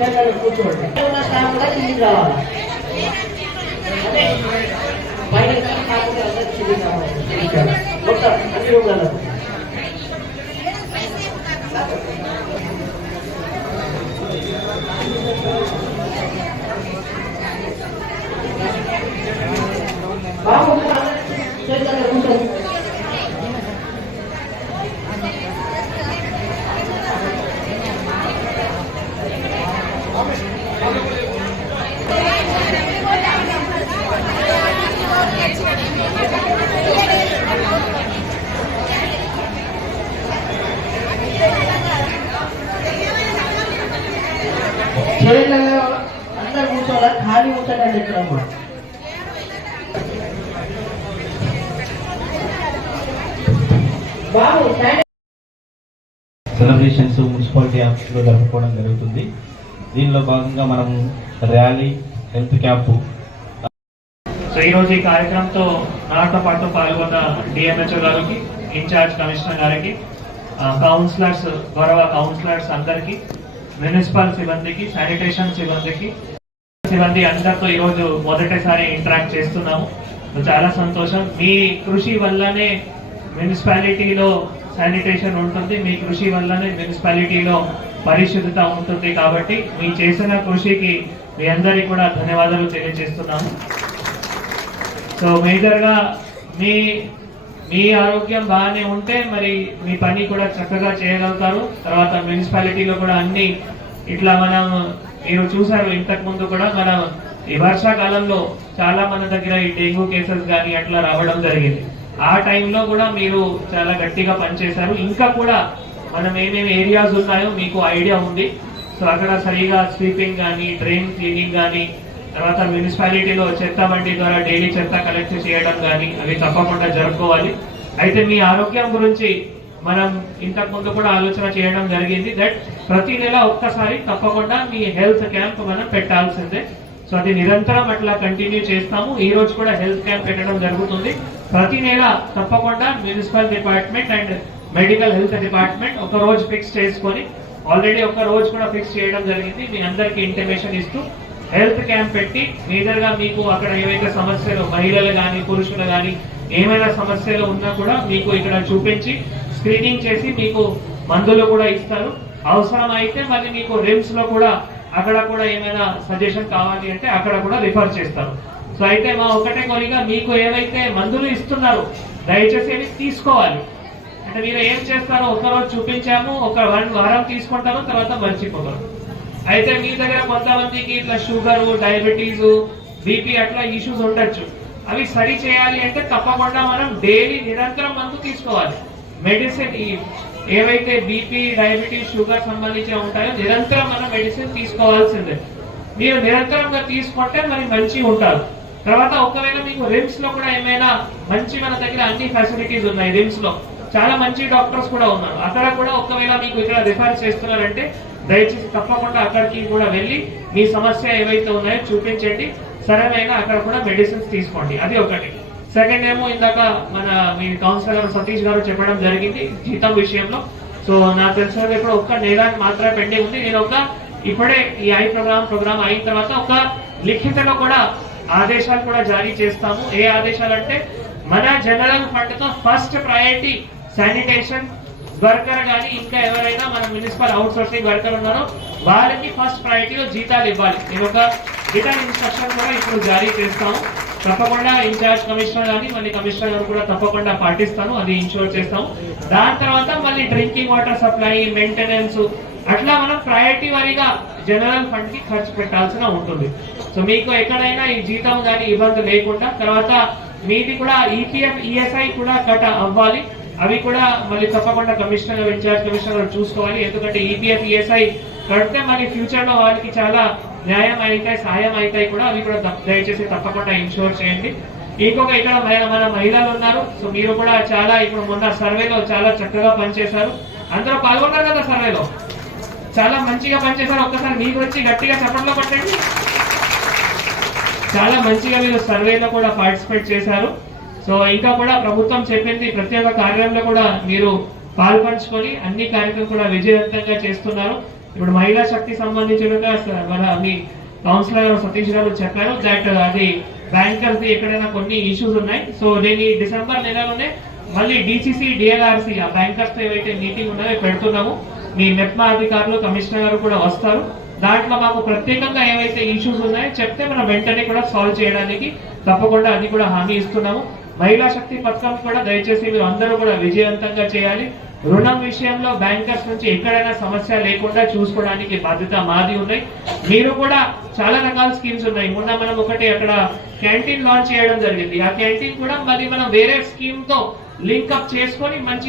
చైర్లలో కూర్చోండి. ఉన్న స్టాఫ్ కూడా కిందికి రావాలి కిందికి మొత్తం అన్ని రూమ్లలో. చైర్లలో అందరు కూర్చోవాలి? ఖాళీ కూర్చోండి ఇక్కడ అమ్మా బాబు సెలబ్రేషన్స్ మున్సిపాలిటీ ఆఫీస్లో జరుపుకోవడం జరుగుతుంది. దీనిలో భాగంగా మనం ర్యాలీ హెల్త్ క్యాంపు. సో ఈ రోజు ఈ కార్యక్రమంతో నాతో పాటు పాల్గొన్న డిఎంహెచ్ఓ గారికి ఇన్ఛార్జ్ కమిషనర్ గారికి కౌన్సిలర్స్ గౌరవ కౌన్సిలర్స్ అందరికి మున్సిపల్ సిబ్బందికి శానిటేషన్ సిబ్బందికి సిబ్బంది అందరితో ఈరోజు మొదటిసారి ఇంటరాక్ట్ చేస్తున్నాము. చాలా సంతోషం. మీ కృషి వల్లనే మున్సిపాలిటీలో శానిటేషన్ ఉంటుంది. మీ కృషి వల్లనే మున్సిపాలిటీలో పరిశుద్ధత ఉంటుంది కాబట్టి మీ చేసిన కృషికి మీ అందరికీ కూడా ధన్యవాదాలు తెలియజేస్తున్నాము. సో మేజర్గా మీ మీ ఆరోగ్యం బాగానే ఉంటే మరి మీ పని కూడా చక్కగా చేయగలుగుతారు. తర్వాత మున్సిపాలిటీలో కూడా అన్ని ఇట్లా మనం మీరు చూసారు ఇంతకు ముందు కూడా మన ఈ వర్షాకాలంలో చాలా మన దగ్గర ఈ డెంగ్యూ కేసెస్ కానీ అట్లా రావడం జరిగింది. ఆ టైంలో కూడా మీరు చాలా గట్టిగా పనిచేశారు. ఇంకా కూడా మనం ఏమేమి ఏరియాస్ ఉన్నాయో మీకు ఐడియా ఉంది. సో అక్కడ సరిగా స్వీపింగ్ కానీ డ్రైన్ క్లీనింగ్ కానీ తర్వాత మున్సిపాలిటీలో చెత్త బండి ద్వారా డైలీ చెత్త కలెక్ట్ చేయడం కానీ అవి తప్పకుండా జరుపుకోవాలి. అయితే మీ ఆరోగ్యం గురించి మనం ఇంతకు ముందు కూడా ఆలోచన చేయడం జరిగింది దట్ ప్రతి నెల ఒక్కసారి తప్పకుండా మీ హెల్త్ క్యాంప్ మనం పెట్టాల్సిందే. సో అది నిరంతరం అట్లా కంటిన్యూ చేస్తాము. ఈ రోజు కూడా హెల్త్ క్యాంప్ పెట్టడం జరుగుతుంది. ప్రతి నెల తప్పకుండా municipal department and medical health department ఒక రోజు ఫిక్స్ చేసుకొని ఆల్రెడీ ఒక రోజు కూడా ఫిక్స్ చేయడం జరిగింది. మీ అందరికి ఇంటిమేషన్ ఇస్తూ హెల్త్ క్యాంప్ పెట్టి మేజర్గా మీకు అక్కడ ఏవైతే సమస్యలు మహిళలు కానీ పురుషులు కానీ ఏమైనా సమస్యలు ఉన్నా కూడా మీకు ఇక్కడ చూపించి స్క్రీనింగ్ చేసి మీకు మందులు కూడా ఇస్తారు. అవసరం అయితే మళ్ళీ మీకు రిమ్స్లో కూడా అక్కడ కూడా ఏమైనా సజెషన్ కావాలి అంటే అక్కడ కూడా రిఫర్ చేస్తారు. సో అయితే మా ఒకటే కోరిక మీకు ఏవైతే మందులు ఇస్తున్నారు దయచేసి అవి తీసుకోవాలి. అంటే మీరు ఏం చేస్తారో ఒకరోజు చూపించాము ఒక వన్ వారం తీసుకుంటారు తర్వాత మర్చిపోతారు అయితే మీ దగ్గర కొంతమందికి ఇట్లా షుగర్ డయాబెటీస్ బీపీ అట్లా ఇష్యూస్ ఉండొచ్చు. అవి సరి చేయాలి అంటే తప్పకుండా మనం డైలీ నిరంతరం మందు తీసుకోవాలి. మెడిసిన్ ఏవైతే బీపీ డయాబెటీస్ షుగర్ సంబంధించి ఉంటాయో నిరంతరం మనం మెడిసిన్ తీసుకోవాల్సిందే. మీరు నిరంతరంగా తీసుకుంటే మరి మంచి ఉంటారు. తర్వాత ఒకవేళ మీకు రిమ్స్లో కూడా ఏమైనా మంచి మన దగ్గర అన్ని ఫెసిలిటీస్ ఉన్నాయి రిమ్స్లో. చాలా మంచి డాక్టర్స్ కూడా ఉన్నారు. అక్కడ కూడా ఒకవేళ మీకు ఇక్కడ రిఫర్ చేస్తున్నారంటే దయచేసి తప్పకుండా అక్కడికి కూడా వెళ్ళి మీ సమస్య ఏవైతే ఉన్నాయో చూపించండి. సరైన అక్కడ కూడా మెడిసిన్స్ తీసుకోండి. అది ఒకటి. సెకండ్ ఏమో ఇందాక మన మీ కౌన్సిలర్ సతీష్ గారు చెప్పడం జరిగింది జీతం విషయంలో. సో నాకు తెలిసిన ఇప్పుడు ఒక్క నేరాన్ని మాత్రమే పెండింగ్ ఉంది. నేను ఒక ఇప్పుడే ఈ ఐ ప్రోగ్రామ్ ప్రోగ్రామ్ అయిన తర్వాత ఒక లిఖితలో కూడా ఆదేశాలు కూడా జారీ చేస్తాము. ఏ ఆదేశాలు అంటే మన జనరల్ ఫండ్తో ఫస్ట్ ప్రయారిటీ శానిటేషన్ వర్కర్ కానీ ఇంకా ఎవరైనా మన మున్సిపల్ అవుట్ సోర్సింగ్ వర్కర్ ఉన్నారో వారికి ఫస్ట్ ప్రయారిటీలో జీతాలు ఇవ్వాలి. నేను ఒక రిటర్న్ ఇన్స్ట్రక్షన్ కూడా ఇప్పుడు జారీ చేస్తాము. తప్పకుండా ఇన్ఛార్జ్ కమిషనర్ కానీ మళ్ళీ కమిషనర్ గారు కూడా తప్పకుండా పాటిస్తాను. అది ఇన్షూర్ చేస్తాము. దాని తర్వాత మళ్ళీ డ్రింకింగ్ వాటర్ సప్లై మెయింటెనెన్స్ అట్లా మనం ప్రయారిటీ వారీగా జనరల్ ఫండ్కి ఖర్చు పెట్టాల్సిన ఉంటుంది. సో మీకు ఎక్కడైనా ఈ జీతం కానీ ఇబ్బంది లేకుండా తర్వాత మీది కూడా ఈపీఎఫ్ ఈఎస్ఐ కూడా కట్ అవ్వాలి. అవి కూడా మళ్ళీ తప్పకుండా కమిషనర్ ఇన్ఛార్జ్ కమిషనర్ చూసుకోవాలి. ఎందుకంటే ఈపీఎఫ్ ఈఎస్ఐ కడితే మళ్ళీ ఫ్యూచర్లో వాళ్ళకి చాలా న్యాయం అవుతాయి సాయం అవుతాయి కూడా. అవి కూడా దయచేసి తప్పకుండా ఇన్షూర్ చేయండి. ఇంకొక ఇక్కడ మన మన మహిళలు ఉన్నారు. సో మీరు కూడా చాలా ఇప్పుడు మొన్న సర్వేలో చాలా చక్కగా పనిచేశారు. అందరూ పాల్గొన్నారు కదా సర్వేలో? చాలా మంచిగా పనిచేశారు. ఒక్కసారి మీకు వచ్చి గట్టిగా చప్పట్లో పట్టండి చాలా మంచిగా మీరు సర్వేలో కూడా పార్టిసిపేట్ చేశారు. సో ఇంకా కూడా ప్రభుత్వం చెప్పింది ప్రతి ఒక్క కార్యంలో కూడా మీరు పాల్పంచుకొని అన్ని కార్యక్రమం కూడా విజయవంతంగా చేస్తున్నారు. ఇప్పుడు మహిళా శక్తి సంబంధించినగా మన మీ కౌన్సిలర్ సతీష్ గారు చెప్పారు దట్ అది బ్యాంకర్స్ ఎక్కడైనా కొన్ని ఇష్యూస్ ఉన్నాయి. సో నేను ఈ డిసెంబర్ నెలలోనే మళ్ళీ డిసిసి డిఎల్ఆర్సి ఆ బ్యాంకర్స్ ఏవైతే మీటింగ్ ఉన్నాయో పెడుతున్నాము. మీ మెప్మా అధికారులు కమిషనర్ గారు కూడా వస్తారు. దాంట్లో మాకు ప్రత్యేకంగా ఏవైతే ఇష్యూస్ ఉన్నాయో చెప్తే మనం వెంటనే కూడా సాల్వ్ చేయడానికి తప్పకుండా అది కూడా హామీ ఇస్తున్నాము. మహిళా శక్తి పథకం కూడా దయచేసి మీరు అందరూ కూడా విజయవంతంగా చేయాలి. రుణం విషయంలో బ్యాంకర్స్ నుంచి ఎక్కడైనా సమస్య లేకుండా చూసుకోవడానికి బాధ్యత మాది ఉన్నాయి మీరు కూడా చాలా రకాల స్కీమ్స్ ఉన్నాయి. మొన్న మనం ఒకటి అక్కడ క్యాంటీన్ లాంచ్ చేయడం జరిగింది. ఆ క్యాంటీన్ కూడా మరి మనం వేరే స్కీమ్తో లింక్ అప్ చేసుకొని మంచి